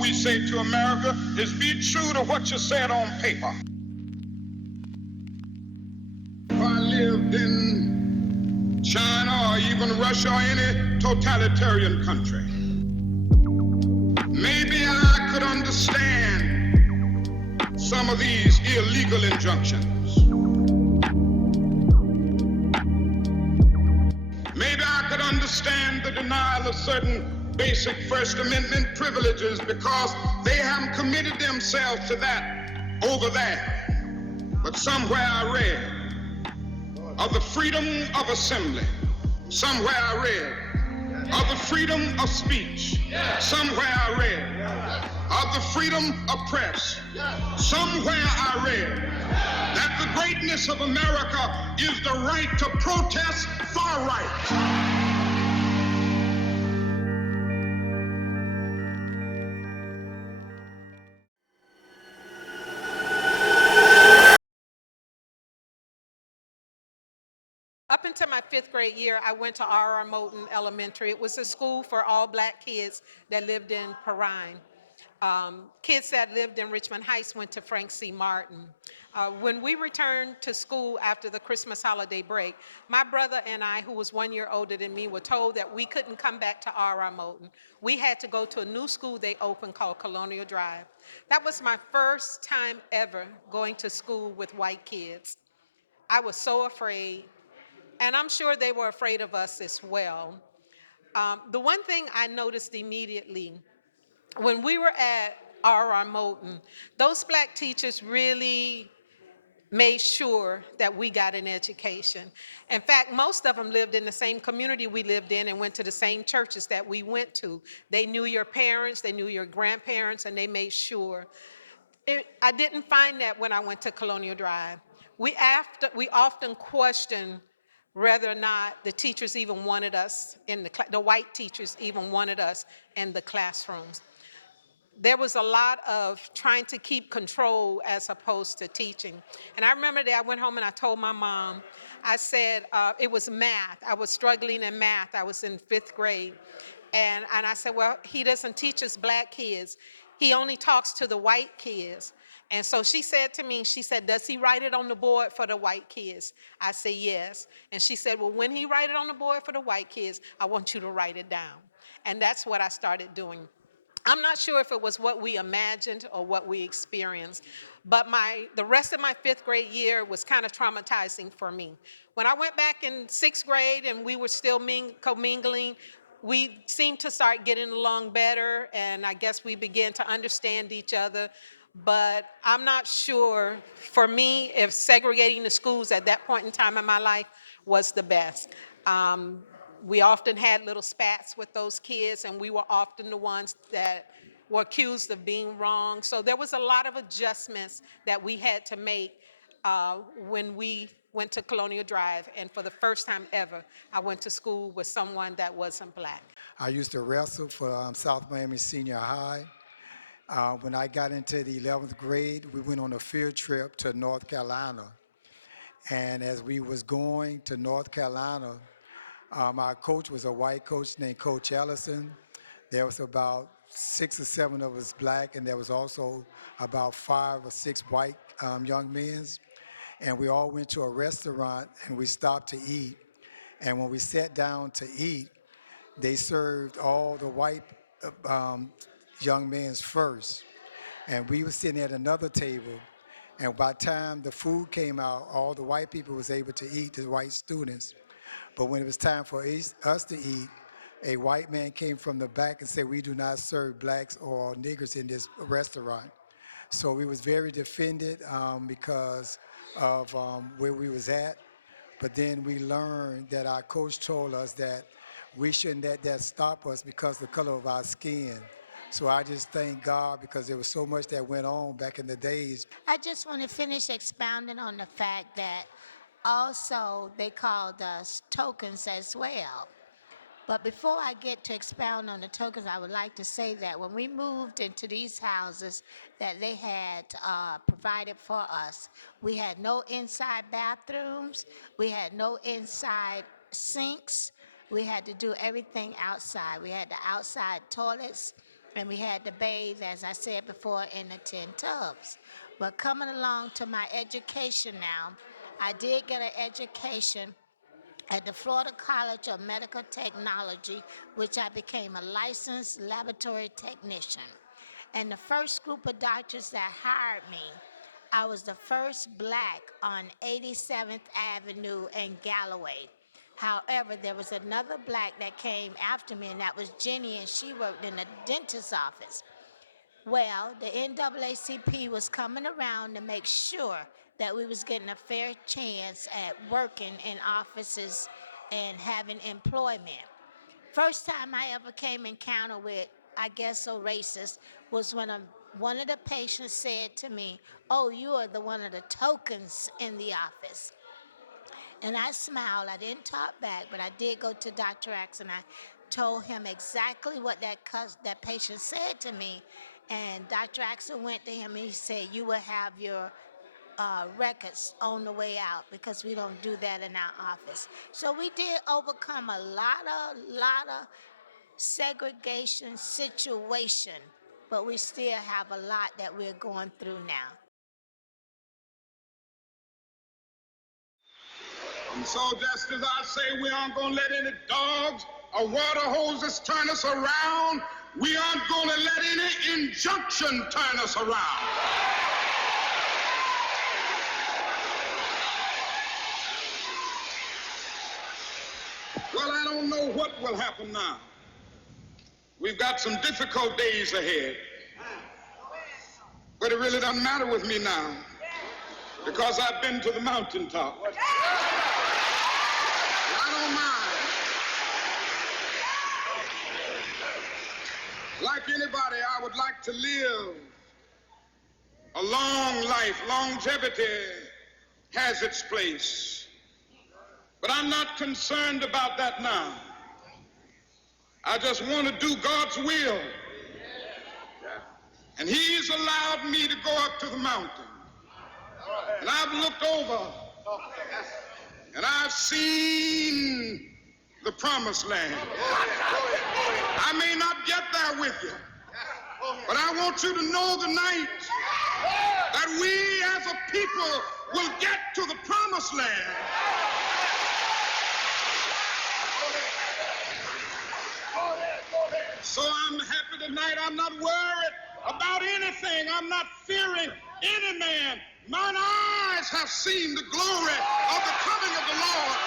all we say to America is be true to what you said on paper. If I lived in China or even Russia or any totalitarian country, maybe I could understand some of these illegal injunctions. Maybe I could understand the denial of certain basic First Amendment privileges because they haven't committed themselves to that over there. But somewhere I read of the freedom of assembly. Somewhere I read of the freedom of speech. Somewhere I read of the freedom of press. Somewhere I read that the greatness of America is the right to protest far right. Up until my 5th grade year, I went to R.R. Moulton Elementary. It was a school for all black kids that lived in Perrine. Kids that lived in Richmond Heights went to Frank C. Martin. When we returned to school after the Christmas holiday break, my brother and I, who was 1 year older than me, were told that we couldn't come back to R.R. Moulton. We had to go to a new school they opened called Colonial Drive. That was my first time ever going to school with white kids. I was so afraid, and I'm sure they were afraid of us as well. The one thing I noticed immediately when we were at R.R. Moulton, those black teachers really made sure that we got an education. In fact, most of them lived in the same community we lived in and went to the same churches that we went to. They knew your parents, they knew your grandparents, and they made sure. I didn't find that when I went to Colonial Drive. We often questioned whether or not the teachers even wanted us in the white teachers even wanted us in the classrooms. There was a lot of trying to keep control as opposed to teaching. And I remember that I went home and I told my mom, I said, it was math. I was struggling in math. I was in 5th grade. And I said, well, he doesn't teach us black kids. He only talks to the white kids. And so she said to me, she said, does he write it on the board for the white kids? I said, yes. And she said, well, when he write it on the board for the white kids, I want you to write it down. And that's what I started doing. I'm not sure if it was what we imagined or what we experienced, but the rest of my 5th grade year was kind of traumatizing for me. When I went back in 6th grade and we were still commingling, we seemed to start getting along better, and I guess we began to understand each other. But I'm not sure, for me, if segregating the schools at that point in time in my life was the best. We often had little spats with those kids, and we were often the ones that were accused of being wrong. So there was a lot of adjustments that we had to make when we went to Colonial Drive. And for the first time ever, I went to school with someone that wasn't black. I used to wrestle for South Miami Senior High. When I got into the 11th grade, we went on a field trip to North Carolina. And as we was going to North Carolina, our coach was a white coach named Coach Ellison. There was about 6 or 7 of us black, and there was also about 5 or 6 white young men. And we all went to a restaurant, and we stopped to eat. And when we sat down to eat, they served all the white young men first. And we were sitting at another table, and by the time the food came out, all the white people was able to eat, the white students. But when it was time for us to eat, a white man came from the back and said, we do not serve blacks or niggers in this restaurant. So we was very defended because of where we was at. But then we learned that our coach told us that we shouldn't let that stop us because of the color of our skin. So I just thank God because there was so much that went on back in the days. I just want to finish expounding on the fact that also they called us tokens as well. But before I get to expound on the tokens, I would like to say that when we moved into these houses that they had provided for us, we had no inside bathrooms, we had no inside sinks, we had to do everything outside. We had the outside toilets, and we had to bathe, as I said before, in the tin tubs. But coming along to my education now, I did get an education at the Florida College of Medical Technology, which I became a licensed laboratory technician. And the first group of doctors that hired me, I was the first black on 87th Avenue in Galloway. However, there was another black that came after me, and that was Jenny, and she worked in the dentist's office. Well, the NAACP was coming around to make sure that we was getting a fair chance at working in offices and having employment. First time I ever came encounter with, I guess, so racist, was when one of the patients said to me, "Oh, you are the one of the tokens in the office." And I smiled. I didn't talk back, but I did go to Dr. X and I told him exactly what that patient said to me. And Dr. Axel went to him and he said, "You will have your records on the way out because we don't do that in our office." So we did overcome a lot of segregation situation, but we still have a lot that we're going through now. And so just as I say we aren't going to let any dogs or water hoses turn us around, we aren't going to let any injunction turn us around. Well, I don't know what will happen now. We've got some difficult days ahead. But it really doesn't matter with me now because I've been to the mountaintop. I don't mind. Like anybody, I would like to live a long life. Longevity has its place. But I'm not concerned about that now. I just want to do God's will. And He's allowed me to go up to the mountain. And I've looked over and I've seen the promised land. I may not get there with you, but I want you to know tonight that we as a people will get to the promised land. So I'm happy tonight. I'm not worried about anything. I'm not fearing any man. Mine eyes have seen the glory of the coming of the Lord.